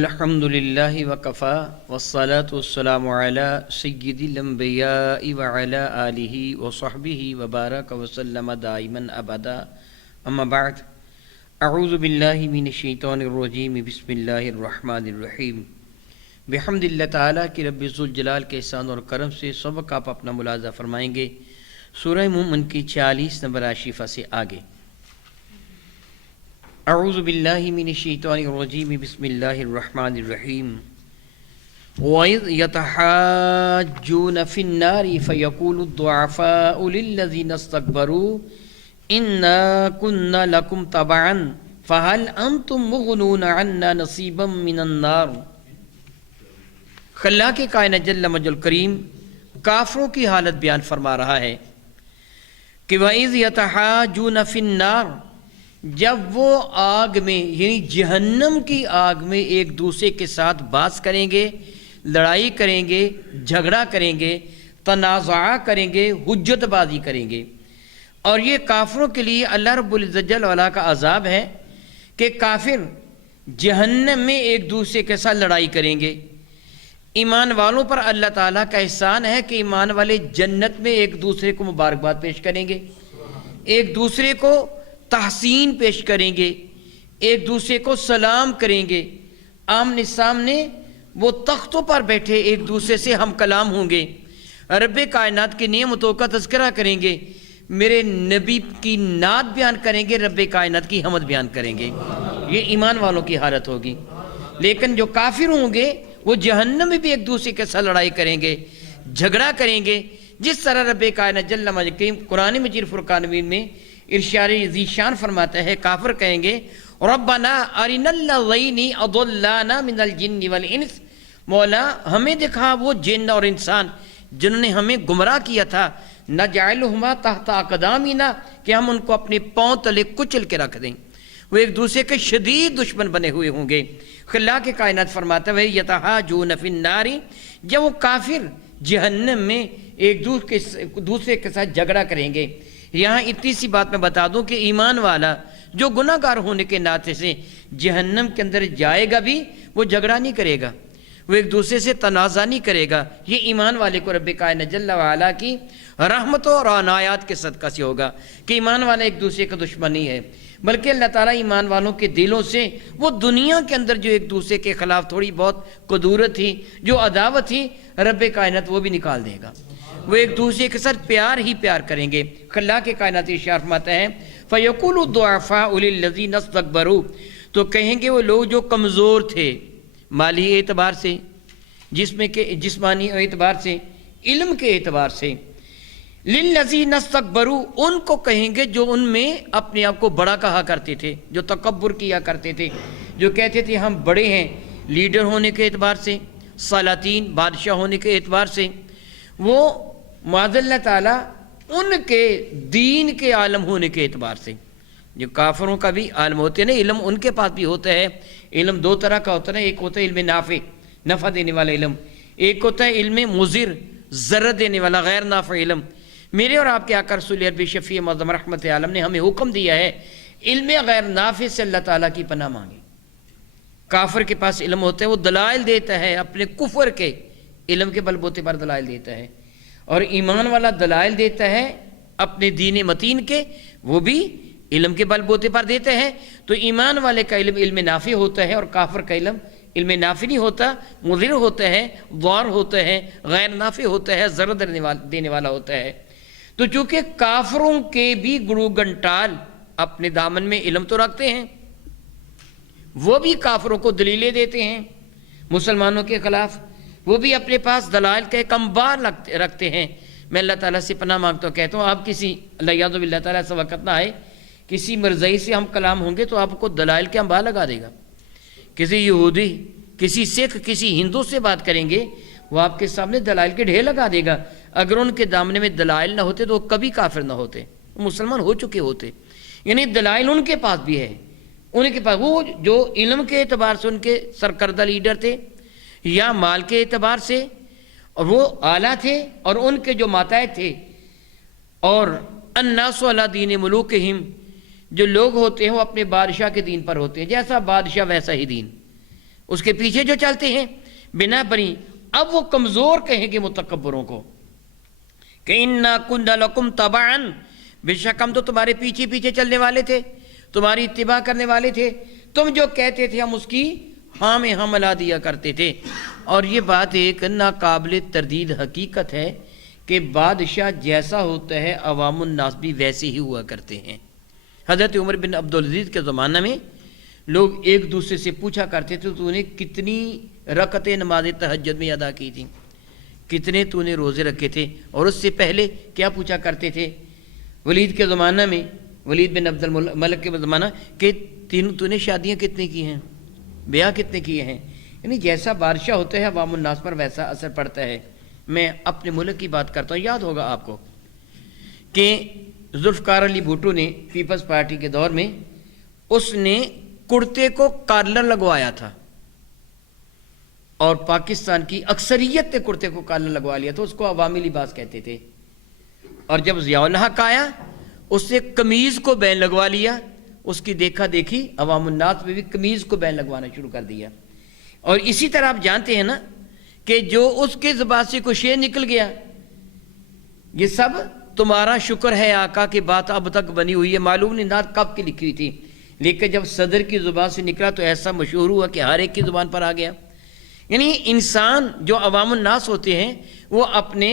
الحمدللہ وکفا والصلاة والسلام علی سید الانبیاء وعلی آلہ وصحبہ وبارک وسلم دائما ابدا اما بعد اعوذ باللہ من الشیطان الرجیم بسم اللہ الرحمن الرحیم بحمد اللہ تعالیٰ کی رب ذوالجلال کے احسان اور کرم سے سبق آپ اپنا ملاحظہ فرمائیں گے سورہ مومن کی 40 نمبر آشفہ سے آگے۔ اعوذ باللہ من الشیطان الرجیم بسم اللہ الرحمن الرحیم وَإِذْ يَتَحَاجُّونَ فِي النَّارِ فَيَقُولُ الضُّعَفَاءُ لِلَّذِينَ اسْتَكْبَرُوا إِنَّا كُنَّا لَكُمْ تَبَعًا فَهَلْ أَنْتُمْ مُغْنُونَ عَنَّا نَصِيبًا مِّنَ النَّارِ۔ خلاق کائنات جل مجد کریم کافروں کی حالت بیان فرما رہا ہے کہ وَإِذْ يَتَحَاجُّونَ فِي النَّارِ، جب وہ آگ میں یعنی جہنم کی آگ میں ایک دوسرے کے ساتھ بحث کریں گے، لڑائی کریں گے، جھگڑا کریں گے، تنازع کریں گے، حجت بازی کریں گے۔ اور یہ کافروں کے لیے اللہ رب العزت جل وعلا کا عذاب ہے کہ کافر جہنم میں ایک دوسرے کے ساتھ لڑائی کریں گے۔ ایمان والوں پر اللہ تعالیٰ کا احسان ہے کہ ایمان والے جنت میں ایک دوسرے کو مبارکباد پیش کریں گے، ایک دوسرے کو تحسین پیش کریں گے، ایک دوسرے کو سلام کریں گے، آمنے سامنے وہ تختوں پر بیٹھے ایک دوسرے سے ہم کلام ہوں گے، رب کائنات کی نعمتوں کا تذکرہ کریں گے، میرے نبی کی نعت بیان کریں گے، رب کائنات کی حمد بیان کریں گے۔ یہ ایمان والوں کی حالت ہوگی۔ لیکن جو کافر ہوں گے وہ جہنم میں بھی ایک دوسرے کے ساتھ لڑائی کریں گے، جھگڑا کریں گے، جس طرح رب کائنات جل مجد کریم قرآن مجید فرقان امین میں ارشاد ذیشان فرماتا ہے، کافر کہیں گے ربنا ارنا الذین اضلانا من الجن والانس، مولا ہمیں دکھا وہ جن اور انسان جنہوں نے ہمیں گمراہ کیا تھا، نجعلہما تحت اقدامنا، کہ ہم ان کو اپنے پاؤں تلے کچل کے رکھ دیں۔ وہ ایک دوسرے کے شدید دشمن بنے ہوئے ہوں گے۔ خلاق کائنات فرماتا ہے یتحاجون فی النار، جب وہ کافر جہنم میں ایک دوسرے کے ساتھ جھگڑا کریں گے۔ یہاں اتنی سی بات میں بتا دوں کہ ایمان والا جو گناہ گار ہونے کے ناطے سے جہنم کے اندر جائے گا بھی وہ جھگڑا نہیں کرے گا، وہ ایک دوسرے سے تنازع نہیں کرے گا۔ یہ ایمان والے کو رب کائنات جل وعلا کی رحمتوں اور عنایات کے صدقہ سے ہوگا کہ ایمان والا ایک دوسرے کا دشمن نہیں ہے، بلکہ اللہ تعالیٰ ایمان والوں کے دلوں سے وہ دنیا کے اندر جو ایک دوسرے کے خلاف تھوڑی بہت قدورت تھی، جو عداوت تھی، رب کائنات وہ بھی نکال دے گا۔ وہ ایک دوسرے کے ساتھ پیار ہی پیار کریں گے۔ خلاق کائنات ارشاد فرماتا ہے فَيَقُولُ الضُّعَفَاءُ لِلَّذِينَ اسْتَكْبَرُوا، تو کہیں گے وہ لوگ جو کمزور تھے مالی اعتبار سے، جسمانی اعتبار سے، علم کے اعتبار سے، لِلَّذِينَ اسْتَكْبَرُوا، ان کو کہیں گے جو ان میں اپنے آپ کو بڑا کہا کرتے تھے، جو تکبر کیا کرتے تھے، جو کہتے تھے ہم بڑے ہیں لیڈر ہونے کے اعتبار سے، سلاطین بادشاہ ہونے کے اعتبار سے، وہ معاذ اللہ تعالیٰ ان کے دین کے عالم ہونے کے اعتبار سے، جو کافروں کا بھی عالم ہوتے ہیں نا، علم ان کے پاس بھی ہوتا ہے۔ علم دو طرح کا ہوتا ہے، ایک ہوتا ہے علم نافع، نفع دینے والا علم، ایک ہوتا ہے علم مضر، ضرر دینے والا غیر نافع علم۔ میرے اور آپ کے آقا رسول عربی شفیع معظم رحمت عالم نے ہمیں حکم دیا ہے علم غیر نافع سے اللہ تعالیٰ کی پناہ مانگے۔ کافر کے پاس علم ہوتا ہے، وہ دلائل دیتا ہے اپنے کفر کے، علم کے بل بوتے پر دلائل دیتا ہے، اور ایمان والا دلائل دیتا ہے اپنے دین متین کے، وہ بھی علم کے بل بوتے پر دیتا ہے۔ تو ایمان والے کا علم علم نافع ہوتا ہے، اور کافر کا علم علم نافع نہیں ہوتا، مضر ہوتا ہے، ضار ہوتا ہے، غیر نافع ہوتا ہے، ضرر دینے والا ہوتا ہے۔ تو چونکہ کافروں کے بھی گرو گنٹال اپنے دامن میں علم تو رکھتے ہیں، وہ بھی کافروں کو دلیلیں دیتے ہیں مسلمانوں کے خلاف، وہ بھی اپنے پاس دلائل کا ایک انبار رکھتے ہیں۔ میں اللہ تعالیٰ سے پناہ مانگتا ہوں، کہتا ہوں آپ کسی الیاذ باللہ تعالیٰ سے وقت نہ آئے، کسی مرزئی سے ہم کلام ہوں گے تو آپ کو دلائل کے انبار لگا دے گا۔ کسی یہودی، کسی سکھ، کسی ہندو سے بات کریں گے، وہ آپ کے سامنے دلائل کے ڈھیر لگا دے گا۔ اگر ان کے دامنے میں دلائل نہ ہوتے تو وہ کبھی کافر نہ ہوتے، وہ مسلمان ہو چکے ہوتے۔ یعنی دلائل ان کے پاس بھی ہے، ان کے پاس وہ جو علم کے اعتبار سے ان کے سرکردہ لیڈر تھے، یا مال کے اعتبار سے اور وہ اعلیٰ تھے، اور ان کے جو ماتحت تھے، اور الناس علی دین ملوکہم، جو لوگ ہوتے ہیں وہ اپنے بادشاہ کے دین پر ہوتے ہیں، جیسا بادشاہ ویسا ہی دین۔ اس کے پیچھے جو چلتے ہیں، بنا بری اب وہ کمزور کہیں گے متکبروں کو کہ انا کننا لکم تبعا، بے شک ہم تو تمہارے پیچھے پیچھے چلنے والے تھے، تمہاری اتباع کرنے والے تھے، تم جو کہتے تھے ہم اس کی ہاں میں ہاں ملا دیا کرتے تھے۔ اور یہ بات ایک ناقابل تردید حقیقت ہے کہ بادشاہ جیسا ہوتا ہے عوام الناس بھی ویسے ہی ہوا کرتے ہیں۔ حضرت عمر بن عبدالعزیز کے زمانہ میں لوگ ایک دوسرے سے پوچھا کرتے تھے تو نے کتنی رکعتیں نماز تہجد میں ادا کی تھیں، کتنے تو نے روزے رکھے تھے، اور اس سے پہلے کیا پوچھا کرتے تھے ولید کے زمانہ میں، ولید بن عبد الملک کے زمانہ کہ تو نے شادیاں کتنے کی ہیں، بیاہ کتنے کیے ہیں۔ یعنی جیسا بادشاہ ہوتا ہے عوام الناس پر ویسا اثر پڑتا ہے۔ میں اپنے ملک کی بات کرتا ہوں، یاد ہوگا آپ کو کہ ذوالفقار علی بھٹو نے پیپلز پارٹی کے دور میں اس نے کرتے کو کالر لگوایا تھا، اور پاکستان کی اکثریت نے کرتے کو کالر لگوا لیا تھا، اس کو عوامی لباس کہتے تھے۔ اور جب ضیاء الحق آیا اس نے قمیض کو بین لگوا لیا، اس کی دیکھا دیکھی عوام الناس میں بھی قمیض کو بین لگوانا شروع کر دیا۔ اور اسی طرح آپ جانتے ہیں نا کہ جو اس کے زبان سے کوئی شعر نکل گیا، یہ سب تمہارا شکر ہے آقا کی بات اب تک بنی ہوئی ہے، معلوم نہیں نعت کب کی لکھی ہوئی تھی، لیکن جب صدر کی زبان سے نکلا تو ایسا مشہور ہوا کہ ہر ایک کی زبان پر آ گیا۔ یعنی انسان جو عوام الناس ہوتے ہیں وہ اپنے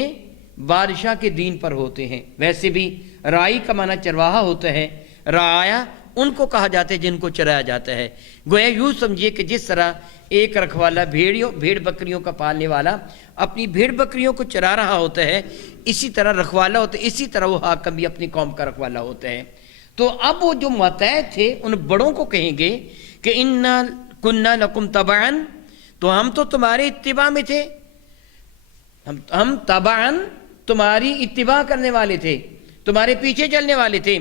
بادشاہ کے دین پر ہوتے ہیں۔ ویسے بھی رائی کا معنی چرواہا ہوتا ہے، رعایا ان کو کہا جاتا ہے جن کو چرایا جاتا ہے۔ گویا یوں سمجھیے کہ جس طرح ایک رکھوالا بھیڑ بکریوں کا پالنے والا اپنی بھیڑ بکریوں کو چرا رہا ہوتا ہے، اسی طرح رکھوالا ہوتا ہے، اسی طرح وہ حاکم بھی اپنی قوم کا رکھوالا ہوتا ہے۔ تو اب وہ جو ماتحت تھے ان بڑوں کو کہیں گے کہ انا کننا لکم تبعا، تو ہم تو تمہارے اتباع میں تھے، ہم تبعا تمہاری اتباع کرنے والے تھے، تمہارے پیچھے چلنے والے تھے۔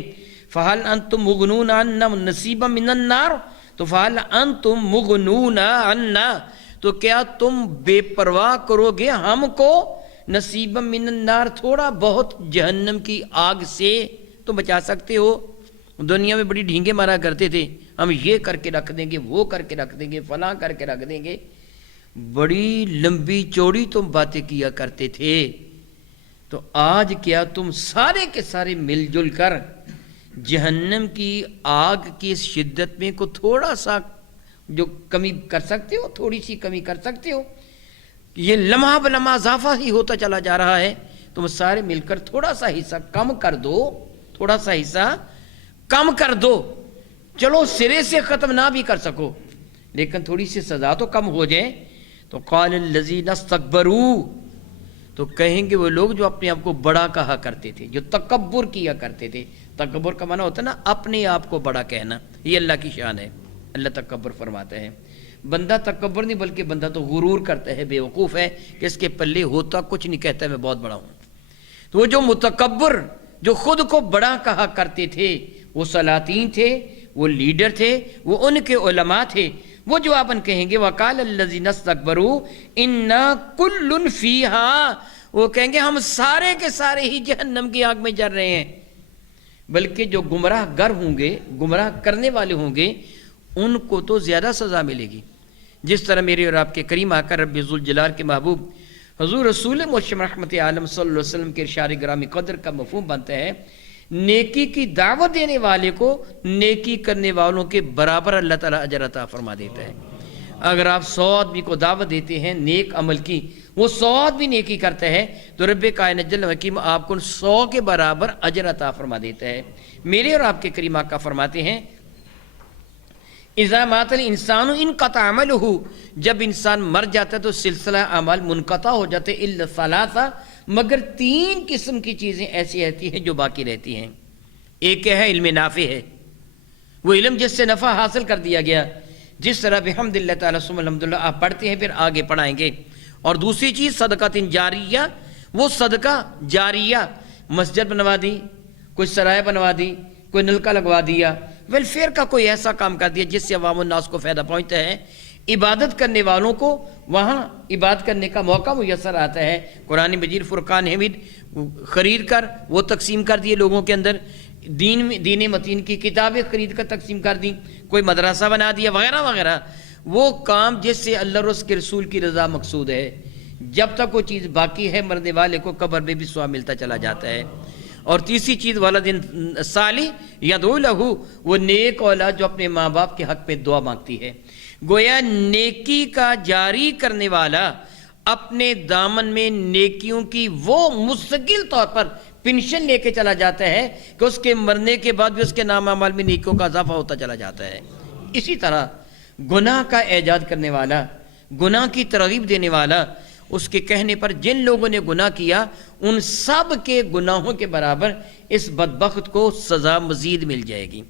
فہل انتم مغنون عنا نصیبا من النار، تو فہل انتم مغنون عنا، تو کیا تم بے پرواہ کرو گے ہم کو نصیبا من النار، تھوڑا بہت جہنم کی آگ سے تم بچا سکتے ہو؟ دنیا میں بڑی ڈھینگے مارا کرتے تھے، ہم یہ کر کے رکھ دیں گے، وہ کر کے رکھ دیں گے، فلاں کر کے رکھ دیں گے، بڑی لمبی چوڑی تم باتیں کیا کرتے تھے۔ تو آج کیا تم سارے کے سارے مل جل کر جہنم کی آگ کی اس شدت میں کو تھوڑا سا جو کمی کر سکتے ہو، تھوڑی سی کمی کر سکتے ہو؟ یہ لمحہ بلمحہ اضافہ ہی ہوتا چلا جا رہا ہے، تم سارے مل کر تھوڑا سا حصہ کم کر دو، تھوڑا سا حصہ کم کر دو، چلو سرے سے ختم نہ بھی کر سکو لیکن تھوڑی سی سزا تو کم ہو جائے۔ تو قال الذین استکبروا، تو کہیں گے وہ لوگ جو اپنے آپ کو بڑا کہا کرتے تھے، جو تکبر کیا کرتے تھے۔ تکبر کا معنی ہوتا ہے نا اپنے آپ کو بڑا کہنا، یہ اللہ کی شان ہے۔ اللہ تکبر فرماتا ہے، بندہ تکبر نہیں بلکہ بندہ تو غرور کرتا ہے، بے وقوف ہے کہ اس کے پلے ہوتا کچھ نہیں، کہتا ہے میں بہت بڑا ہوں۔ تو وہ جو متکبر جو خود کو بڑا کہا کرتے تھے، وہ سلاطین تھے، وہ لیڈر تھے، وہ ان کے علماء تھے، وہ جواباً کہیں گے وَقَالَ الَّذِينَ اسْتَكْبَرُوا إِنَّا كُلٌّ فِيهَا، وہ کہیں گے ہم سارے کے سارے ہی جہنم کی آگ میں جل رہے ہیں۔ بلکہ جو گمراہ گر ہوں گے، گمراہ کرنے والے ہوں گے، ان کو تو زیادہ سزا ملے گی۔ جس طرح میرے اور آپ کے کریم آقا رب ذوالجلال کے محبوب حضور رسول مشرم رحمت عالم صلی اللہ علیہ وسلم کے ارشاد گرامی قدر کا مفہوم بنتا ہے، نیکی کی دعوت دینے والے کو نیکی کرنے والوں کے برابر اللہ تعالیٰ اجر عطا فرما دیتا ہے۔ اگر آپ 100 آدمی کو دعوت دیتے ہیں نیک عمل کی، وہ 100 آدمی نیکی کرتا ہے تو رب کائنات جل حکیم آپ کو 100 کے برابر اجر عطا فرما دیتا ہے۔ میرے اور آپ کے کریم آقا فرماتے ہیں اذا مات الانسان انقطع عملہ، جب انسان مر جاتا ہے تو سلسلہ اعمال منقطع ہو جاتے، الا ثلاثہ، مگر 3 قسم کی چیزیں ایسی رہتی ہیں جو باقی رہتی ہیں۔ ایک ہے علم نافع ہے، وہ علم جس سے نفع حاصل کر دیا گیا، جس طرح بحمد اللہ تعالیٰ ثم الحمدللہ آپ پڑھتے ہیں پھر آگے پڑھائیں گے۔ اور دوسری چیز صدقۃ جاریہ، وہ صدقہ جاریہ، مسجد بنوا دی، کوئی سرائے بنوا دی، کوئی نلکا لگوا دیا، ویلفیئر کا کوئی ایسا کام کر دیا جس سے عوام الناس کو فائدہ پہنچتا ہے، عبادت کرنے والوں کو وہاں عبادت کرنے کا موقع میسر آتا ہے۔ قرآن مجید فرقان حمید خرید کر وہ تقسیم کر دیے لوگوں کے اندر، دین متین کی کتابیں خرید کر تقسیم کر دیں، کوئی مدرسہ بنا دیا وغیرہ وغیرہ۔ وہ کام جس سے اللہ اور اس کے رسول کی رضا مقصود ہے، جب تک وہ چیز باقی ہے مرنے والے کو قبر میں بھی ثواب ملتا چلا جاتا ہے۔ اور تیسری چیز ولد صالح یدعو لہ، وہ نیک اولاد جو اپنے ماں باپ کے حق میں دعا مانگتی ہے۔ گویا نیکی کا جاری کرنے والا اپنے دامن میں نیکیوں کی وہ مستقل طور پر پنشن لے کے چلا جاتا ہے کہ اس کے مرنے کے بعد بھی اس کے نام اعمال میں نیکیوں کا اضافہ ہوتا چلا جاتا ہے۔ اسی طرح گناہ کا ایجاد کرنے والا، گناہ کی ترغیب دینے والا، اس کے کہنے پر جن لوگوں نے گناہ کیا ان سب کے گناہوں کے برابر اس بدبخت کو سزا مزید مل جائے گی۔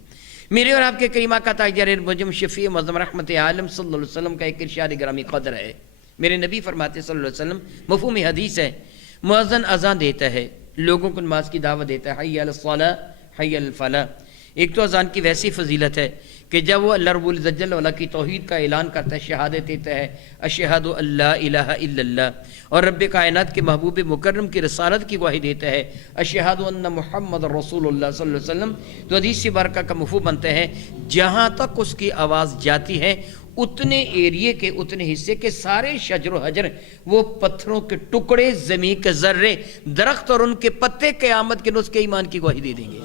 میرے اور آپ کے کریمہ کا تاجر مجم شفیع معظم رحمت عالم صلی اللہ علیہ وسلم کا ایک ارشاد گرامی قدر ہے۔ میرے نبی فرماتے صلی اللہ علیہ وسلم، مفہوم حدیث ہے، مؤذن اذان دیتا ہے، لوگوں کو نماز کی دعوت دیتا ہے، حی علی الصلاۃ حی علی الفلاح۔ ایک تو اذان کی ویسی فضیلت ہے کہ جب وہ اللہ رب العزت جل وعلا کی توحید کا اعلان کرتا ہے، شہادت دیتا ہے اشہد ان لا الہ الا اللہ، اور رب کائنات کے محبوب مکرم کی رسالت کی گواہی دیتا ہے اشہد ان محمد رسول اللہ صلی اللہ علیہ وسلم، تو حدیث بارکہ کا مفہوم بنتا ہے جہاں تک اس کی آواز جاتی ہے اتنے ایریے کے، اتنے حصے کے سارے شجر و حجر، وہ پتھروں کے ٹکڑے، زمین کے ذرے، درخت اور ان کے پتے قیامت کے روز کے ایمان کی گواہی دے دیں گے۔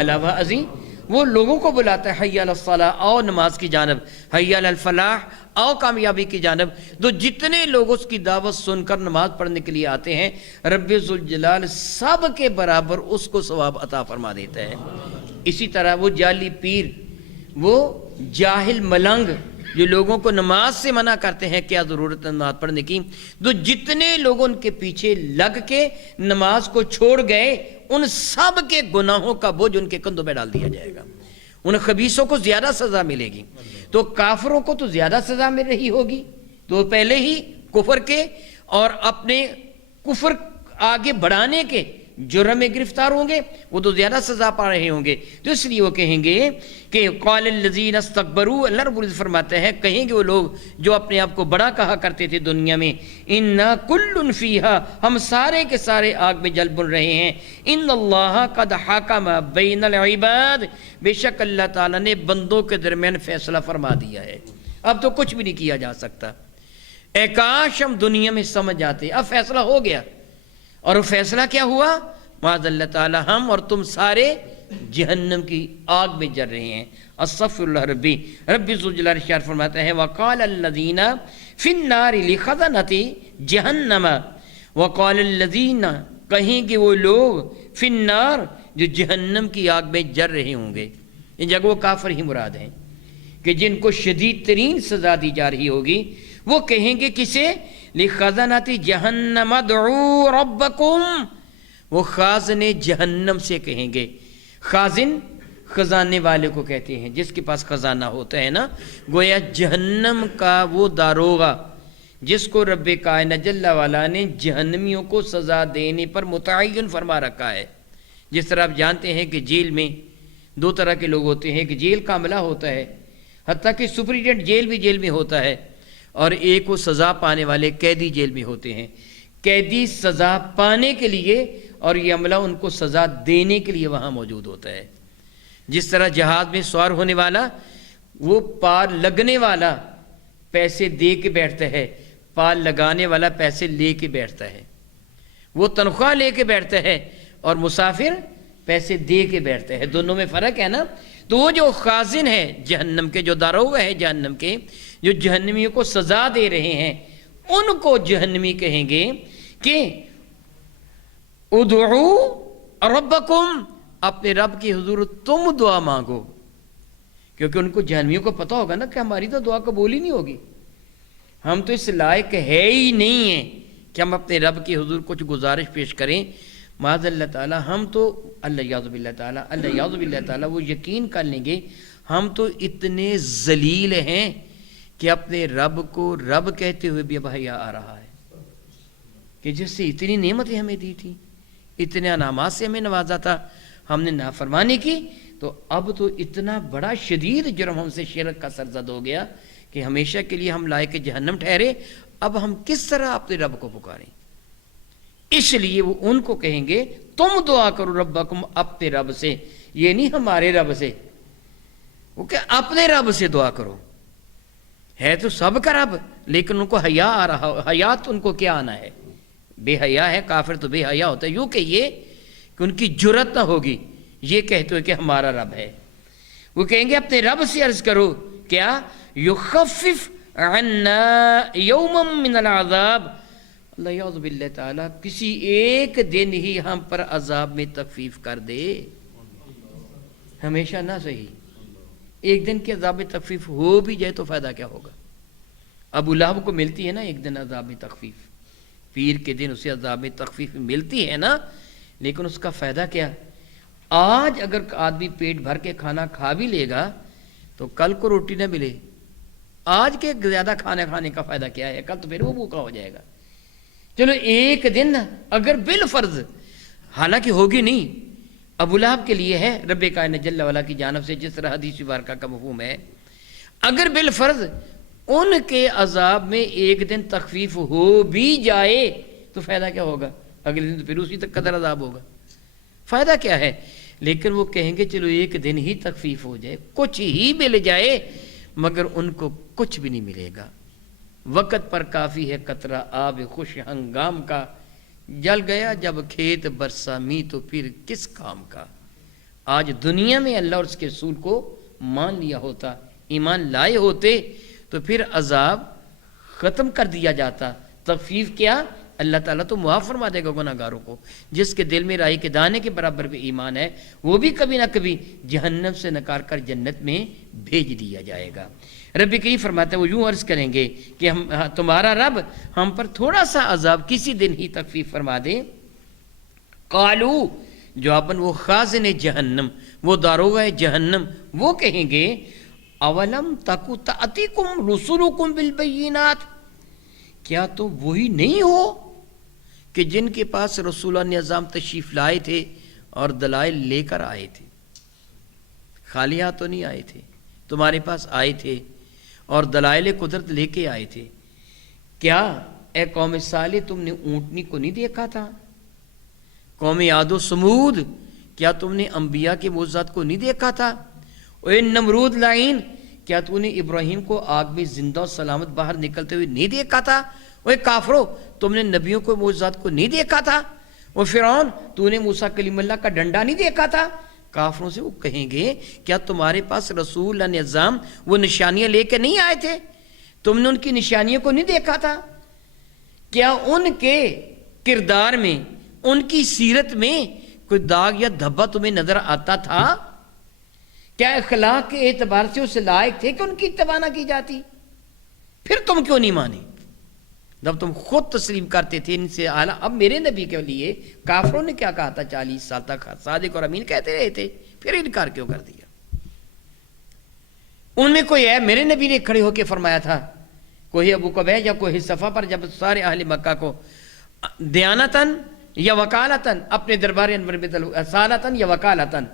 علاوہ ازیں وہ لوگوں کو بلاتا ہے حی علی الصلاۃ، آؤ نماز کی جانب، حی علی الفلاح، آؤ کامیابی کی جانب۔ تو جتنے لوگ اس کی دعوت سن کر نماز پڑھنے کے لیے آتے ہیں، رب ذوالجلال سب کے برابر اس کو ثواب عطا فرما دیتا ہے۔ اسی طرح وہ جعلی پیر، وہ جاہل ملنگ جو لوگوں کو نماز سے منع کرتے ہیں، کیا ضرورت ہے نماز پڑھنے کی، تو جتنے لوگ ان کے پیچھے لگ کے نماز کو چھوڑ گئے ان سب کے گناہوں کا بوجھ ان کے کندھوں پہ ڈال دیا جائے گا۔ ان خبیثوں کو زیادہ سزا ملے گی، تو کافروں کو تو زیادہ سزا مل رہی ہوگی، تو پہلے ہی کفر کے اور اپنے کفر آگے بڑھانے کے جرم میں گرفتار ہوں گے، وہ تو زیادہ سزا پا رہے ہوں گے۔ تو اس لیے وہ کہیں گے کہ قال الذین استکبروا، اللہ رب العزت فرماتے ہیں کہیں گے وہ لوگ جو اپنے آپ کو بڑا کہا کرتے تھے دنیا میں، انا کل فیہا، ہم سارے کے سارے آگ میں جل بن رہے ہیں، ان اللہ قد حکم بین العباد، بے شک اللہ تعالیٰ نے بندوں کے درمیان فیصلہ فرما دیا ہے، اب تو کچھ بھی نہیں کیا جا سکتا۔ اے کاش ہم دنیا میں سمجھ جاتے، اب فیصلہ ہو گیا، اور وہ فیصلہ کیا ہوا؟ معاذ اللہ تعالی ہم اور تم سارے جہنم کی آگ میں جل رہے ہیں۔ استغفر اللہ ربی، رب ذوالجلال ارشاد فرماتا ہے وقال الذین فی النار لخزنۃ جہنم، وقال الذین، کہیں گے وہ لوگ فی النار جو جہنم کی آگ میں جل رہے ہوں گے، ان جگہ وہ کافر ہی مراد ہیں کہ جن کو شدید ترین سزا دی جا رہی ہوگی، وہ کہیں گے کسے؟ لخزنۃ جہنم ادعوا ربکم، وہ خازن جہنم سے کہیں گے۔ خازن خزانے والے کو کہتے ہیں، جس کے پاس خزانہ ہوتا ہے نا، گویا جہنم کا وہ داروغہ جس کو رب کائنات جل وعلا نے جہنمیوں کو سزا دینے پر متعین فرما رکھا ہے۔ جس طرح آپ جانتے ہیں کہ جیل میں دو طرح کے لوگ ہوتے ہیں، کہ جیل کا عملہ ہوتا ہے، حتیٰ کہ سپرنٹینڈنٹ جیل بھی جیل میں ہوتا ہے، اور ایک وہ سزا پانے والے قیدی جیل میں ہوتے ہیں۔ قیدی سزا پانے کے لیے اور یہ عملہ ان کو سزا دینے کے لیے وہاں موجود ہوتا ہے۔ جس طرح جہاز میں سوار ہونے والا، وہ پار لگنے والا پیسے دے کے بیٹھتا ہے، پار لگانے والا پیسے لے کے بیٹھتا ہے، وہ تنخواہ لے کے بیٹھتا ہے اور مسافر پیسے دے کے بیٹھتا ہے، دونوں میں فرق ہے نا۔ تو وہ جو خازن ہے جہنم کے، جو داروغہ ہے جہنم کے، جو جہنمیوں کو سزا دے رہے ہیں، ان کو جہنمی کہیں گے کہ ادعوا ربکم، اپنے رب کی حضور تم دعا مانگو، کیونکہ ان کو جہنمیوں کو پتہ ہوگا نا کہ ہماری تو دعا قبول ہی نہیں ہوگی، ہم تو اس لائق ہے ہی نہیں ہیں کہ ہم اپنے رب کی حضور کچھ گزارش پیش کریں۔ معاذ اللہ تعالیٰ ہم تو اللہ یعوذ باللہ تعالیٰ وہ یقین کر لیں گے ہم تو اتنے ذلیل ہیں کہ اپنے رب کو رب کہتے ہوئے بھی اب حیا آ رہا ہے کہ جس سے اتنی نعمتیں ہمیں دی تھی، اتنے انعامات سے ہمیں نوازا تھا، ہم نے نافرمانی کی، تو اب تو اتنا بڑا شدید جرم ہم سے شرک کا سرزد ہو گیا کہ ہمیشہ کے لیے ہم لائق جہنم ٹھہرے، اب ہم کس طرح اپنے رب کو پکاریں؟ اس لیے وہ ان کو کہیں گے تم دعا کرو ربکم، اپنے رب سے، یہ نہیں ہمارے رب سے، وہ کہ اپنے رب سے دعا کرو۔ ہے تو سب کا رب، لیکن ان کو حیا آ رہا، حیات ان کو کیا آنا ہے؟ بے حیا ہے، کافر تو بے حیا ہوتا ہے۔ یوں کہ یہ کہ ان کی جرت نہ ہوگی یہ کہتے ہوئے کہ ہمارا رب ہے۔ وہ کہیں گے اپنے رب سے عرض کرو کیا، یخفف عنا یوما من العذاب، اللہ یعوذ باللہ تعالیٰ کسی ایک دن ہی ہم پر عذاب میں تخفیف کر دے، ہمیشہ نہ صحیح، ایک دن کے عذاب میں تخفیف ہو بھی جائے تو فائدہ کیا ہوگا؟ ابو لہب کو ملتی ہے نا ایک دن عذاب میں تخفیف، پیر کے دن اسے عذاب میں تخفیف ملتی ہے نا، لیکن اس کا فائدہ کیا؟ آج اگر آدمی پیٹ بھر کے کھانا کھا بھی لے گا تو کل کو روٹی نہ ملے، آج کے زیادہ کھانا کھانے کا فائدہ کیا ہے؟ کل تو پھر وہ بھوکا ہو جائے گا۔ چلو ایک دن اگر بالفرض، حالانکہ ہوگی نہیں، ابو لہب کے لیے ہے رب کائنات جل وعلا کی جانب سے، جس طرح حدیث مبارکہ کا مفہوم ہے، اگر بالفرض ان کے عذاب میں ایک دن تخفیف ہو بھی جائے تو فائدہ کیا ہوگا؟ اگلے دن تو پھر اسی تک قدر عذاب ہوگا، فائدہ کیا ہے؟ لیکن وہ کہیں گے چلو ایک دن ہی تخفیف ہو جائے، کچھ ہی مل جائے، مگر ان کو کچھ بھی نہیں ملے گا۔ وقت پر کافی ہے قطرہ آب خوش ہنگام کا، جل گیا جب کھیت برسا می تو پھر کس کام کا۔ آج دنیا میں اللہ اور اس کے رسول کو مان لیا ہوتا، ایمان لائے ہوتے تو پھر عذاب ختم کر دیا جاتا، تخفیف کیا؟ اللہ تعالیٰ تو معاف فرما دے گا گناہ گاروں کو۔ جس کے دل میں رائی کے دانے کے برابر بھی ایمان ہے وہ بھی کبھی نہ کبھی جہنم سے نکال کر جنت میں بھیج دیا جائے گا۔ رب کریم فرماتا ہے وہ یوں عرض کریں گے کہ تمہارا رب ہم پر تھوڑا سا عذاب کسی دن ہی تخفیف فرما دے۔ قالو، جواباً وہ خازن جہنم، وہ داروغہ جہنم، وہ کہیں گے اولم تکو تأتیکم رسولکم بالبینات، کیا تم وہی نہیں ہو کہ جن کے پاس رسولان نظام تشریف لائے تھے اور دلائل لے کر آئے تھے؟ خالی ہاتھ تو نہیں آئے تھے، تمہارے پاس آئے تھے اور دلائل قدرت لے کے آئے تھے۔ کیا اے قوم صالح تم نے اونٹنی کو نہیں دیکھا تھا؟ قوم عاد و سمود کیا تم نے انبیاء کے معجزات کو نہیں دیکھا تھا؟ اے نمرود لعین کیا تو نے ابراہیم کو آگ میں زندہ و سلامت باہر نکلتے ہوئے نہیں دیکھا تھا؟ اے کافرو تم نے نبیوں کو معجزات کو نہیں دیکھا تھا؟ اور فرعون تو نے موسیٰ کلیم اللہ کا ڈنڈا نہیں دیکھا تھا؟ کافروں سے وہ کہیں گے کیا تمہارے پاس رسول نظام وہ نشانیاں لے کے نہیں آئے تھے؟ تم نے ان کی نشانیوں کو نہیں دیکھا تھا؟ کیا ان کے کردار میں، ان کی سیرت میں کوئی داغ یا دھبا تمہیں نظر آتا تھا؟ کیا اخلاق کے اعتبار سے اس لائق تھے کہ ان کی اتباع نہ کی جاتی؟ پھر تم کیوں نہیں مانے جب تم خود تسلیم کرتے تھے ان سے اعلیٰ؟ اب میرے نبی کے لیے کافروں نے کیا کہا تھا؟ 40 سال تک صادق اور امین کہتے رہے تھے، پھر انکار کیوں کر دیا؟ ان میں کوئی ہے میرے نبی نے کھڑے ہو کے فرمایا تھا کوئی ابو قبیح یا کوئی صفا پر جب سارے اہل مکہ کو دیانتاً یا وکالتاً اپنے دربار انور میں اصالتاً یا وکالتاً،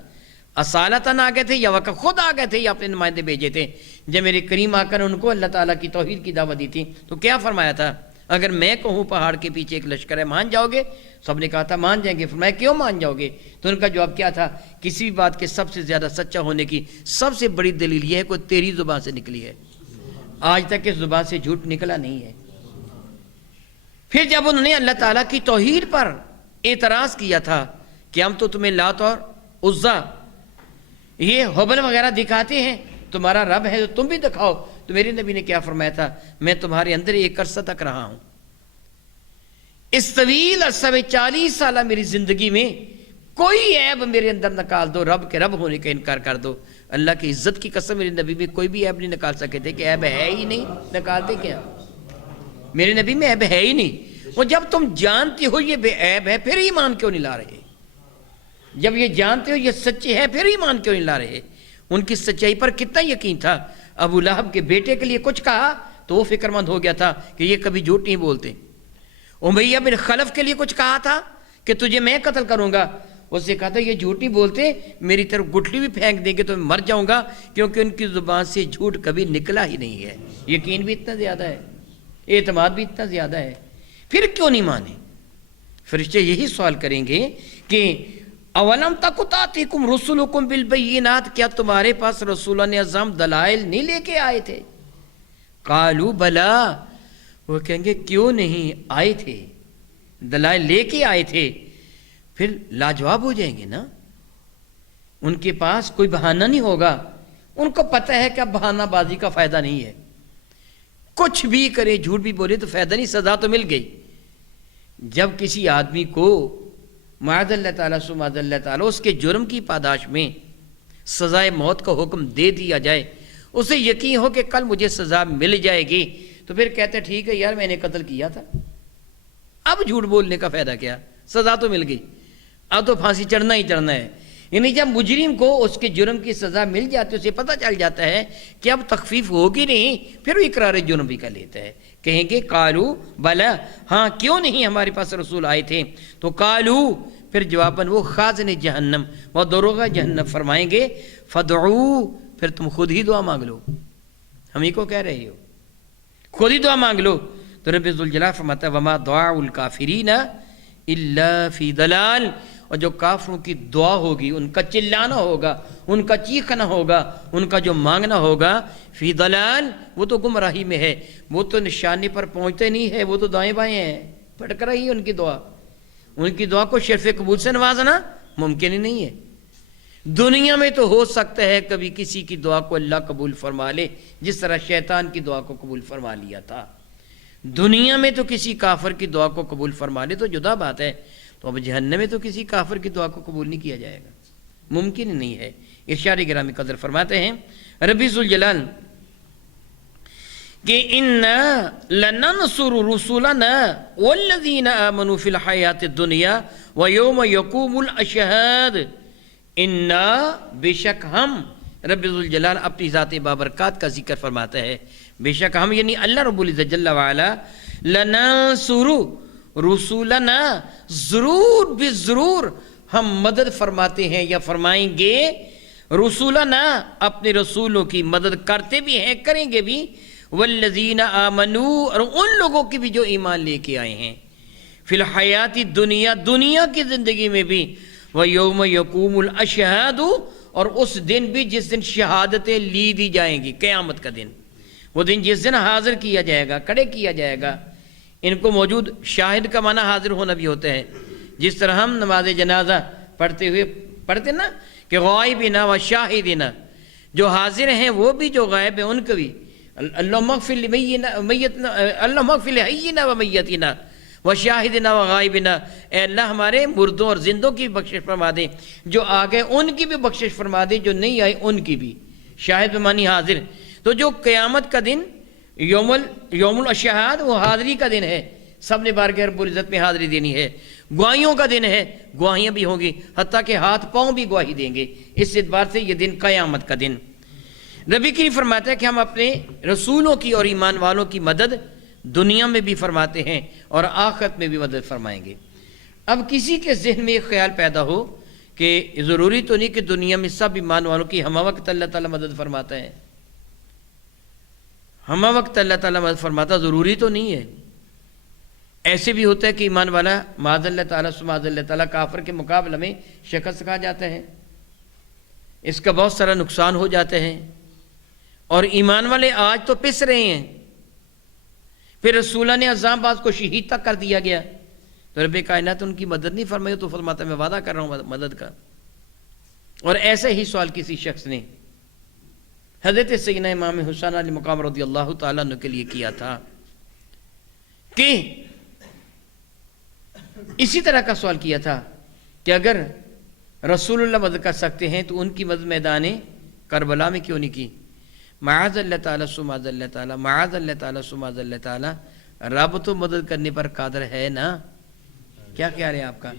اصالتاً آ گئے تھے یا خود آ گئے تھے یا اپنے نمائندے بھیجے تھے، جب میرے کریم آ کر ان کو اللہ تعالیٰ کی توحید کی دعوت دی تھی تو کیا فرمایا تھا؟ اگر میں کہوں پہاڑ کے پیچھے ایک لشکر ہے مان جاؤ گے؟ سب نے کہا تھا مان جائیں گے۔ فرمایا کیوں مان جاؤ گے؟ تو ان کا جواب کیا تھا؟ کسی بھی بات کے سب سے زیادہ سچا ہونے کی سب سے بڑی دلیل یہ ہے کہ تیری زبان سے نکلی ہے، آج تک اس زبان سے جھوٹ نکلا نہیں ہے۔ پھر جب انہوں نے اللہ تعالیٰ کی توحید پر اعتراض کیا تھا کہ ہم تو تمہیں لات اور عزا یہ حبل وغیرہ دکھاتے ہیں، تمہارا رب ہے تو تم بھی دکھاؤ، تو میرے نبی نے کیا فرمایا تھا؟ میں تمہارے اندر ایک عرصہ تک رہا ہوں، اس طویل عرصہ میں 40 سالہ میری زندگی میں کوئی عیب میرے اندر نکال دو، رب کے رب ہونے کا انکار کر دو، اللہ کی عزت کی قسم میرے نبی میں کوئی بھی عیب نہیں نکال سکے تھے کہ عیب ہے ہی نہیں، نکالتے کیا؟ میرے نبی میں عیب ہے ہی نہیں۔ وہ جب تم جانتے ہو یہ بے عیب ہے پھر ایمان کیوں نہیں لا رہے؟ جب یہ جانتے ہو یہ سچے ہے پھر ایمان کیوں نہیں لا رہے؟ ان کی سچائی پر کتنا یقین تھا۔ ابو لہب کے بیٹے کے لیے کچھ کہا تو وہ فکر مند ہو گیا تھا کہ یہ کبھی جھوٹ نہیں بولتے۔ امیہ بن خلف کے لیے کچھ کہا تھا کہ تجھے میں قتل کروں گا، اس سے کہا تھا یہ جھوٹ نہیں بولتے، میری طرف گٹھلی بھی پھینک دیں گے تو میں مر جاؤں گا، کیونکہ ان کی زبان سے جھوٹ کبھی نکلا ہی نہیں ہے۔ یقین بھی اتنا زیادہ ہے، اعتماد بھی اتنا زیادہ ہے، پھر کیوں نہیں مانے؟ فرشتے یہی سوال کریں گے کہ اولم تک تاتیکم رسولکم بالبینات، کیا تمہارے پاس رسولان اعظم دلائل نہیں لے کے آئے تھے؟ قالوا بلا، وہ کہیں گے کیوں نہیں آئے تھے، دلائل لے کے آئے تھے، پھر لاجواب ہو جائیں گے نا، ان کے پاس کوئی بہانہ نہیں ہوگا، ان کو پتہ ہے کہ اب بہانہ بازی کا فائدہ نہیں ہے، کچھ بھی کرے جھوٹ بھی بولے تو فائدہ نہیں، سزا تو مل گئی۔ جب کسی آدمی کو معاذ اللہ تعالیٰ سو معاذ اللہ تعالیٰ اس کے جرم کی پاداش میں سزائے موت کا حکم دے دیا جائے، اسے یقین ہو کہ کل مجھے سزا مل جائے گی، تو پھر کہتے ٹھیک ہے یار میں نے قتل کیا تھا، اب جھوٹ بولنے کا فائدہ کیا، سزا تو مل گئی، اب تو پھانسی چڑھنا ہی چڑھنا ہے۔ یعنی جب مجرم کو اس کے جرم کی سزا مل جاتی ہے، اسے پتہ چل جاتا ہے کہ اب تخفیف ہوگی نہیں، پھر وہ اقرار جرم بھی کر لیتا ہے، کہیں گے قالو بلا، ہاں کیوں نہیں ہمارے پاس رسول آئے تھے، تو قالو پھر جواباً وہ خازن جہنم وہ دروغہ جہنم فرمائیں گے فدعو، پھر تم خود ہی دعا مانگ لو، ہم ہی کو کہہ رہے ہو خود ہی دعا مانگ لو۔ تو رب ذوالجلال فرماتا ہے وما دعاء الکافرین الا فی ضلال، اور جو کافروں کی دعا ہوگی، ان کا چلانا ہوگا، ان کا چیخنا ہوگا، ان کا جو مانگنا ہوگا، فی ضلال، وہ تو گمراہی میں ہے، وہ تو نشانے پر پہنچتے نہیں ہے، وہ تو دائیں بائیں ہیں، بھٹک رہی ہے ان کی دعا، ان کی دعا کو شرف قبول سے نوازنا ممکن ہی نہیں ہے۔ دنیا میں تو ہو سکتا ہے کبھی کسی کی دعا کو اللہ قبول فرما لے، جس طرح شیطان کی دعا کو قبول فرما لیا تھا، دنیا میں تو کسی کافر کی دعا کو قبول فرما لے تو جدا بات ہے، تو اب جہنم میں تو کسی کافر کی دعا کو قبول نہیں کیا جائے گا، ممکن ہی نہیں ہے۔ ارشاد گرامی قدر فرماتے ہیں ربی ذوالجلال کہ اِنَّا لَنَنْصُرُ رُسُلَنَا وَالَّذِينَ آمَنُوا فِي الْحَيَاةِ الدُّنْيَا وَيَوْمَ يَقُومُ الْأَشْهَادُ، اِنَّا بے شک ہم، رب ذوالجلال اپنی ذات بابرکات کا ذکر فرماتا ہے، بے شک ہم یعنی اللہ رب العزت جل وعلا، لَنَنْصُرُ رُسُلَنَا، ضرور بھی ضرور ہم مدد فرماتے ہیں یا فرمائیں گے، رسولنا اپنے رسولوں کی مدد کرتے بھی ہیں، کریں گے بھی، والذین آمنوا، اور ان لوگوں کی بھی جو ایمان لے کے آئے ہیں، فی الحیات دنیا، دنیا کی زندگی میں بھی، ویوم یقوم الاشہاد، اور اس دن بھی جس دن شہادتیں لی دی جائیں گی، قیامت کا دن، وہ دن جس دن حاضر کیا جائے گا، کھڑے کیا جائے گا۔ ان کو موجود شاہد کا معنی حاضر ہونا بھی ہوتا ہے، جس طرح ہم نماز جنازہ پڑھتے نا کہ غائبنا و شاہدنا، جو حاضر ہیں وہ بھی، جو غائب ہیں ان کو بھی، اللہم اغفر لحینا و میتنا و شاہدنا و غائبنا، اے اللہ ہمارے مردوں اور زندوں کی بھی بخشش فرما دے، جو آ گئے ان کی بھی بخشش فرما دے، جو نہیں آئے ان کی بھی، شاہد بمانی حاضر۔ تو جو قیامت کا دن یوم الاشہاد، وہ حاضری کا دن ہے، سب نے بارگاہ رب العزت میں حاضری دینی ہے، گواہیوں کا دن ہے، گواہیاں بھی ہوں گی، حتیٰ کہ ہاتھ پاؤں بھی گواہی دیں گے، اس اعتبار سے یہ دن قیامت کا دن۔ نبی کریم فرماتا ہے کہ ہم اپنے رسولوں کی اور ایمان والوں کی مدد دنیا میں بھی فرماتے ہیں اور آخرت میں بھی مدد فرمائیں گے۔ اب کسی کے ذہن میں ایک خیال پیدا ہو کہ ضروری تو نہیں کہ دنیا میں سب ایمان والوں کی ہمہ وقت اللہ تعالیٰ مدد فرماتا ہے، ہمہ وقت اللہ تعالیٰ مدد فرماتا ضروری تو نہیں ہے، ایسے بھی ہوتا ہے کہ ایمان والا معاذ اللہ تعالیٰ معاذ اللہ تعالیٰ کافر کے مقابلے میں شکست کھا جاتا ہے، اس کا بہت سارا نقصان ہو جاتا ہے، اور ایمان والے آج تو پس رہے ہیں، پھر رسولہ نے عذاب باز کو شہید تک کر دیا گیا، تو رب کائنات ان کی مدد نہیں فرمائی، تو فرماتا میں وعدہ کر رہا ہوں مدد کا۔ اور ایسا ہی سوال کسی شخص نے حضرت سیدنا امام حسین علیہ مقام رضی اللہ تعالیٰ عنہ کے لیے کیا تھا، کہ اسی طرح کا سوال کیا تھا کہ اگر رسول اللہ مدد کر سکتے ہیں تو ان کی مدد میدان کربلا میں کیوں نہیں کی؟ معاذ اللہ تعالیٰ سو معاذ اللہ تعالیٰ، معاذ اللہ تعالیٰ سو معاذ اللہ تعالیٰ، رب تو مدد کرنے پر قادر ہے نا، کیا خیال ہے آپ کا؟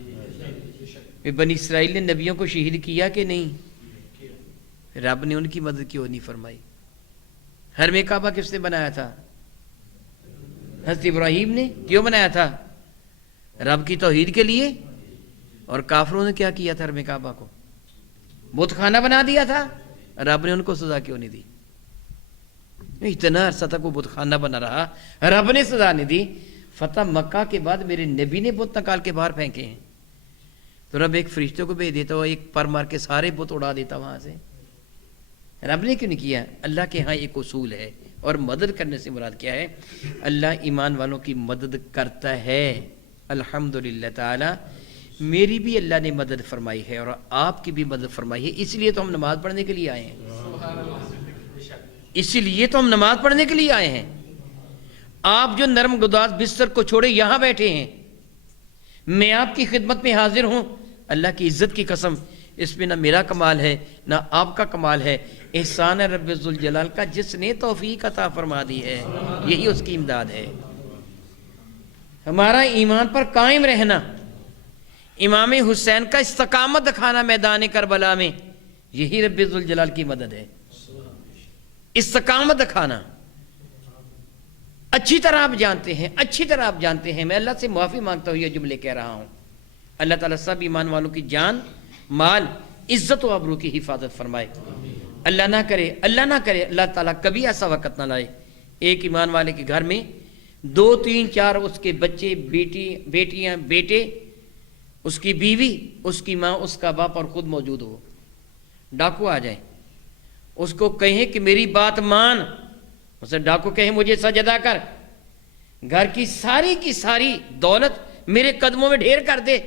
بنی اسرائیل نے نبیوں کو شہید کیا کہ نہیں؟ رب نے ان کی مدد کیوں نہیں فرمائی؟ حرم کعبہ کس نے بنایا تھا؟ حضرت ابراہیم نے۔ کیوں بنایا تھا؟ رب کی توحید کے لیے۔ اور کافروں نے کیا کیا تھا؟ حرم کعبہ کو بت خانہ بنا دیا تھا، رب نے ان کو سزا کیوں نہیں دی؟ اتنا عرصہ تک وہ بت خانہ بنا رہا، رب نے سزا نہیں دی۔ فتح مکہ کے بعد میرے نبی نے بت نکال کے باہر پھینکے ہیں، تو رب ایک فرشتے کو بھیج دیتا، وہ ایک پر مار کے سارے بت اڑا دیتا وہاں سے۔ رب نے کیوں نہیں کیا؟ اللہ کے ہاں ایک اصول ہے، اور مدد کرنے سے مراد کیا ہے؟ اللہ ایمان والوں کی مدد کرتا ہے۔ الحمدللہ تعالی میری بھی اللہ نے مدد فرمائی ہے اور آپ کی بھی مدد فرمائی ہے، اس لیے تو ہم نماز پڑھنے کے لیے آئے ہیں، اسی لیے تو ہم نماز پڑھنے کے لیے آئے ہیں۔ آپ جو نرم گداز بستر کو چھوڑے یہاں بیٹھے ہیں، میں آپ کی خدمت میں حاضر ہوں، اللہ کی عزت کی قسم اس میں نہ میرا کمال ہے نہ آپ کا کمال ہے، احسان ہے رب ذوالجلال کا، جس نے توفیق عطا فرما دی ہے، یہی اس کی امداد ہے۔ ہمارا ایمان پر قائم رہنا، امام حسین کا استقامت دکھانا میدان کربلا میں، یہی رب ذوالجلال کی مدد ہے۔ استقامت دکھانا اچھی طرح آپ جانتے ہیں، اچھی طرح آپ جانتے ہیں، میں اللہ سے معافی مانگتا ہوں یہ جملے کہہ رہا ہوں، اللہ تعالیٰ سب ایمان والوں کی جان، مال، عزت و آبرو کی حفاظت فرمائے۔ اللہ نہ کرے اللہ تعالیٰ کبھی ایسا وقت نہ لائے ایک ایمان والے کے گھر میں 2 3 4 اس کے بچے، بیٹیاں، بیٹے، اس کی بیوی، اس کی ماں، اس کا باپ اور خود موجود ہو، ڈاکو آ جائیں، اس کو کہیں کہ میری بات مان، اسے ڈاکو کہیں مجھے سجدہ کر، گھر کی ساری دولت میرے قدموں میں ڈھیر کر دے،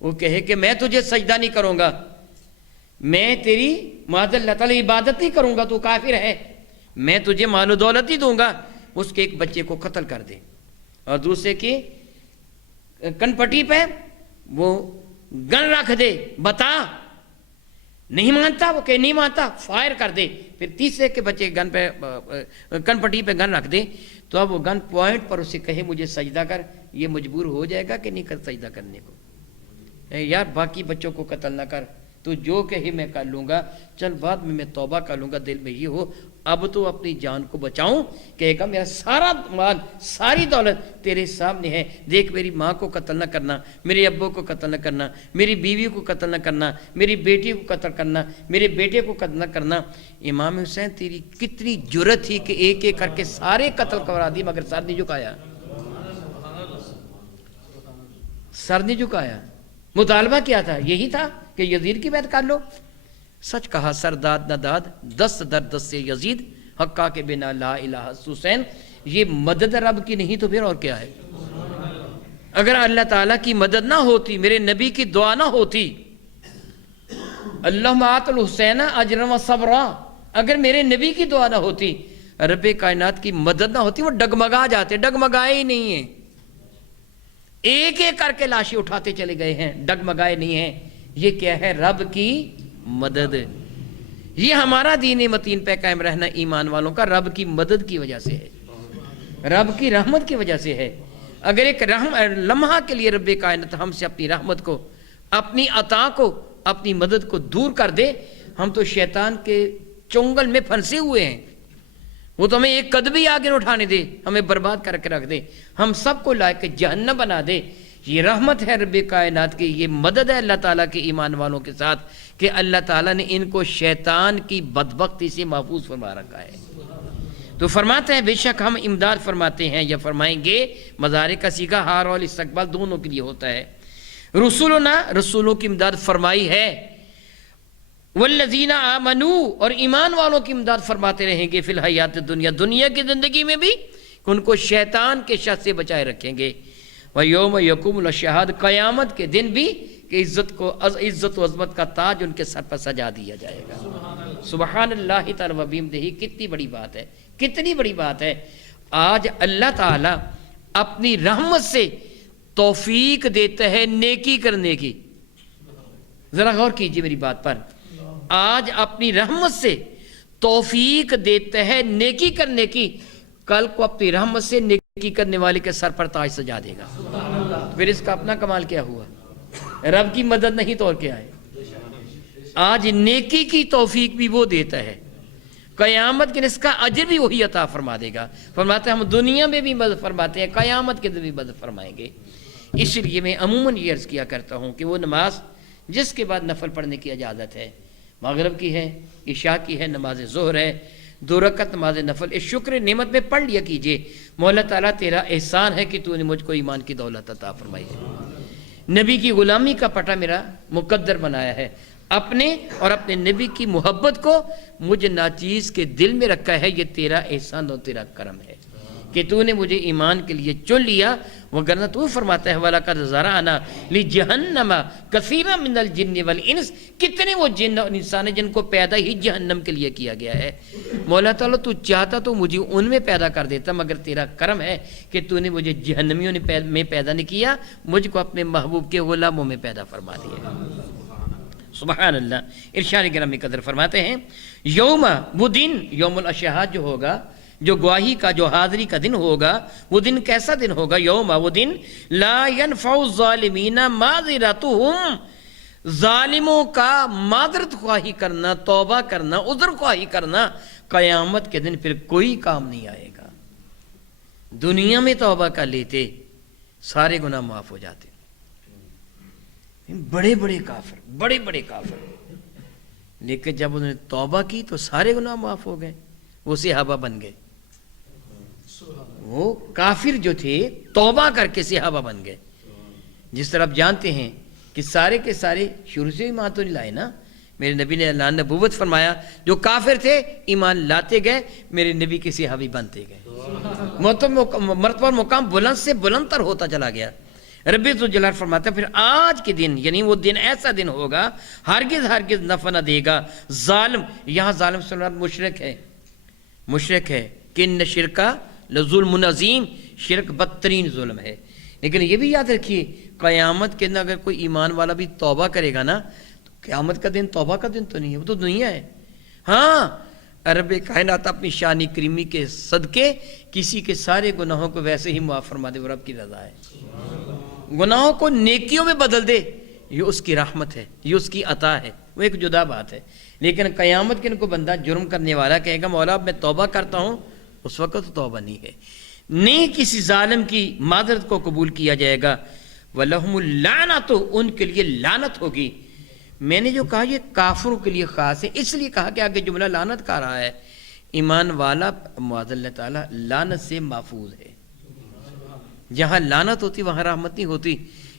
وہ کہے کہ میں تجھے سجدہ نہیں کروں گا، میں تیری معاذ اللہ تعالی عبادت نہیں کروں گا، تو کافر ہے، میں تجھے مال و دولت ہی دوں گا، اس کے ایک بچے کو قتل کر دے اور دوسرے کی کن پٹی پہ وہ گن رکھ دے، بتا، نہیں مانتا، وہ کہ نہیں مانتا، فائر کر دے، پھر تیسرے کے بچے گن پہ کن پٹی پہ گن رکھ دے، تو اب وہ گن پوائنٹ پر اسے کہے مجھے سجدہ کر، یہ مجبور ہو جائے گا کہ نہیں کر سجدہ کرنے کو؟ یار باقی بچوں کو قتل نہ کر، تو جو کہے میں کر لوں گا، چل بعد میں توبہ کر لوں گا، دل میں یہ ہو اب تو اپنی جان کو بچاؤں، کہے گا میرا سارا مال، ساری دولت تیرے سامنے ہے، دیکھ میری ماں کو قتل نہ کرنا، میرے ابو کو قتل نہ کرنا، میری بیوی کو قتل نہ کرنا، میری بیٹی کو قتل کرنا، میرے بیٹے کو قتل نہ کرنا۔ امام حسین تیری کتنی جرت تھی کہ ایک ایک کر کے سارے قتل کروا دی، مگر سر نہیں جھکایا، سر نہیں جھکایا۔ مطالبہ کیا تھا؟ یہی تھا کہ یزید کی بیعت کر لو۔ سچ کہا سر داد نہ داد، دست در دست سے یزید، حقا کے بنا لا الہ حسین۔ یہ مدد رب کی نہیں تو پھر اور کیا ہے؟ اگر اللہ تعالیٰ کی مدد نہ ہوتی، میرے نبی کی دعا نہ ہوتی، اللہم آت الحسین اجرا و صبرا، اگر میرے نبی کی دعا نہ ہوتی، رب کائنات کی مدد نہ ہوتی، وہ ڈگمگا جاتے، ڈگمگائے ہی نہیں ہیں، ایک ایک کر کے لاشیں اٹھاتے چلے گئے ہیں، ڈگمگائے نہیں ہیں۔ یہ کیا ہے؟ رب کی مدد۔ یہ ہمارا دین متین پہ قائم رہنا ایمان والوں کا رب کی مدد کی وجہ سے ہے، رب کی رحمت کی وجہ سے ہے۔ اگر ایک لمحہ کے لیے رب کائنات ہم سے اپنی رحمت کو، اپنی عطا کو، اپنی مدد کو دور کر دے، ہم تو شیطان کے چنگل میں پھنسے ہوئے ہیں، وہ تو ہمیں ایک قدم بھی آگے نہ اٹھانے دے، ہمیں برباد کر کے رکھ دے، ہم سب کو لائق کے جہنم بنا دے۔ یہ رحمت ہے رب کائنات کی، یہ مدد ہے اللہ تعالیٰ کے ایمان والوں کے ساتھ کہ اللہ تعالیٰ نے ان کو شیطان کی بدبختی سے محفوظ فرما رکھا ہے۔ تو فرماتے ہیں بے شک ہم امداد فرماتے ہیں یا فرمائیں گے، مضارع کا صیغہ حال اور استقبال دونوں کے لیے ہوتا ہے۔ رسولنا، رسولوں کی امداد فرمائی ہے، والذین آمنوا، اور ایمان والوں کی امداد فرماتے رہیں گے، فی الحیات دنیا، دنیا کی زندگی میں بھی ان کو شیطان کے شر سے بچائے رکھیں گے، وَيَوْمَ يَقُومُ الْأَشْهَادُ، قیامت کے دن بھی کہ عزت و عظمت کا تاج ان کے سر پر سجا دیا جائے گا۔ سبحان اللہ تعالی و بحمدہ، کتنی بڑی بات ہے، کتنی بڑی بات ہے۔ آج اللہ تعالیٰ اپنی رحمت سے توفیق دیتا ہے نیکی کرنے کی، ذرا غور کیجئے میری بات پر، آج اپنی رحمت سے توفیق دیتا ہے نیکی کرنے کی، کل کو اپنی رحمت سے نیکی کرنے والے کے سر پر تاج سجا دے گا۔ پھر اس کا اپنا کمال کیا ہوا؟ رب کی مدد نہیں تو اور کیا ہے؟ آج نیکی کی توفیق بھی وہ دیتا ہے، قیامت کے اس کا اجر بھی وہی عطا فرما دے گا۔ فرماتے ہیں ہم دنیا میں بھی مدد فرماتے ہیں، قیامت کے دن بھی مدد فرمائیں گے۔ اس لیے میں عموماً یہ عرض کیا کرتا ہوں کہ وہ نماز جس کے بعد نفل پڑھنے کی اجازت ہے، مغرب کی ہے، عشاء کی ہے، نماز ظہر ہے، 2 رکعت نماز نفل، اس شکر نعمت میں پڑھ لیا کیجئے۔ مولا تعالیٰ تیرا احسان ہے کہ تو نے مجھ کو ایمان کی دولت عطا فرمائی ہے، نبی کی غلامی کا پٹا میرا مقدر بنایا ہے، اپنے اور اپنے نبی کی محبت کو مجھ ناچیز کے دل میں رکھا ہے، یہ تیرا احسان اور تیرا کرم ہے کہ تو نے مجھے ایمان کے لیے چن لیا، وگرنہ تو فرماتا ہے وَلَقَدْ ذَرَأْنَا لِجَهَنَّمَ كَثِيرًا مِنَ الْجِنِّ وَالْإِنسِ، کتنے وہ جن اور انسان ہیں جن کو پیدا ہی جہنم کے لیے کیا گیا ہے۔ مولا تعالیٰ تو چاہتا تو مجھے ان میں پیدا کر دیتا، مگر تیرا کرم ہے کہ تو نے مجھے جہنمیوں میں پیدا نہیں کیا، مجھ کو اپنے محبوب کے غلاموں میں پیدا فرما دیا۔ سبحان اللہ۔ ارشاد گرامی قدر فرماتے ہیں یوم، وہ دن یوم الاشہاد جو ہوگا، جو گواہی کا، جو حاضری کا دن ہوگا، وہ دن کیسا دن ہوگا؟ یوم، وہ دن لا ينفع الظالمین معذرتهم، ظالموں کا معذرت خواہی کرنا، توبہ کرنا، عذر خواہی کرنا قیامت کے دن پھر کوئی کام نہیں آئے گا۔ دنیا میں توبہ کر لیتے سارے گناہ معاف ہو جاتے، بڑے بڑے کافر، لیکن جب انہوں نے توبہ کی تو سارے گناہ معاف ہو گئے، وہ صحابہ بن گئے۔ وہ کافر جو تھے توبہ کر کے صحابہ بن گئے۔ جس طرح آپ جانتے ہیں کہ سارے کے سارے شروع سے ایمان تو نہیں لائے نا، میرے نبی نے اللہ نبوت فرمایا، جو کافر تھے ایمان لاتے گئے، میرے نبی کے صحابی بنتے گئے، مرتبہ مقام بلند سے بلند تر ہوتا چلا گیا۔ رب ذوالجلال فرماتا ہے پھر آج کے دن، یعنی وہ دن ایسا دن ہوگا ہرگز نفع نہ دے گا ظالم، یہاں ظالم سے مراد مشرک ہے کہ ان شرکا لظلم عظیم، شرک بدترین ظلم ہے۔ لیکن یہ بھی یاد رکھیے قیامت کے دن اگر کوئی ایمان والا بھی توبہ کرے گا نا، تو قیامت کا دن توبہ کا دن تو نہیں ہے، وہ تو دنیا ہے۔ ہاں، رب کائنات اپنی شان کریمی کے صدقے کسی کے سارے گناہوں کو ویسے ہی معاف فرما دے، وہ رب کی رضا ہے۔ گناہوں کو نیکیوں میں بدل دے، یہ اس کی رحمت ہے، یہ اس کی عطا ہے، وہ ایک جدا بات ہے۔ لیکن قیامت کے دن کو بندہ جرم کرنے والا کہے گا مولا میں توبہ کرتا ہوں، اس وقت تو توبہ نہیں ہے، نہیں کسی ظالم کی معذرت کو قبول کیا جائے گا۔ وَلَهُمُ اللَّعْنَةُ، ان کے لیے لعنت ہوگی۔ میں نے جو کہا یہ کافروں کے لیے خاص ہے، اس لیے کہا کہ آگے جملہ لعنت کا رہا ہے۔ ایمان والا معاذ اللہ تعالیٰ لعنت سے محفوظ ہے۔ جہاں لعنت ہوتی وہاں رحمت نہیں ہوتی۔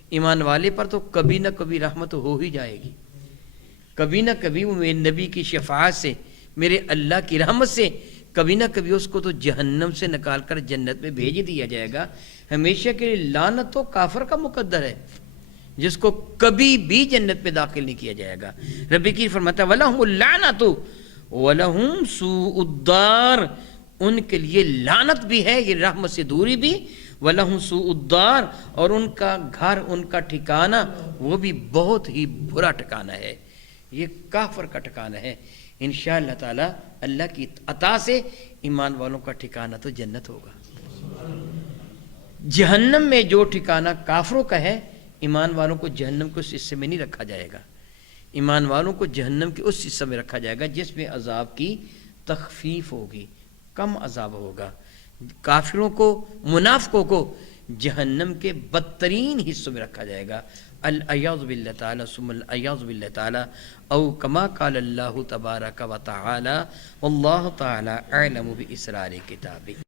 ایمان والے پر تو کبھی نہ کبھی رحمت ہو ہی جائے گی، کبھی نہ کبھی وہ میرے نبی کی شفاعت سے، میرے اللہ کی رحمت سے کبھی نہ کبھی اس کو تو جہنم سے نکال کر جنت میں بھیج دیا جائے گا۔ ہمیشہ کے لیے لعنت تو کافر کا مقدر ہے، جس کو کبھی بھی جنت میں داخل نہیں کیا جائے گا۔ رب کی فرماتا ہے وَلَهُمُ اللَّعْنَةُ وَلَهُمْ سُوءُ الدَّارِ، ان کے لیے لعنت بھی ہے، یہ رحمت سے دوری بھی، وَلَهُمْ سُوءُ الدَّارِ، اور ان کا گھر، ان کا ٹھکانہ وہ بھی بہت ہی برا ٹھکانہ ہے، یہ کافر کا ٹھکانہ ہے۔ انشاءاللہ تعالی اللہ کی عطا سے ایمان والوں کا ٹھکانہ تو جنت ہوگا۔ جہنم میں جو ٹھکانہ کافروں کا ہے، ایمان والوں کو جہنم کے اس حصے میں نہیں رکھا جائے گا۔ ایمان والوں کو جہنم کے اس حصے میں رکھا جائے گا جس میں عذاب کی تخفیف ہوگی، کم عذاب ہوگا۔ کافروں کو، منافقوں کو جہنم کے بدترین حصوں میں رکھا جائے گا، العیاذ باللہ تعالی ثم العیاذ باللہ تعالی، او کما قال اللہ تبارک و تعالی، واللہ تعالی اعلم باسرار کتابہ۔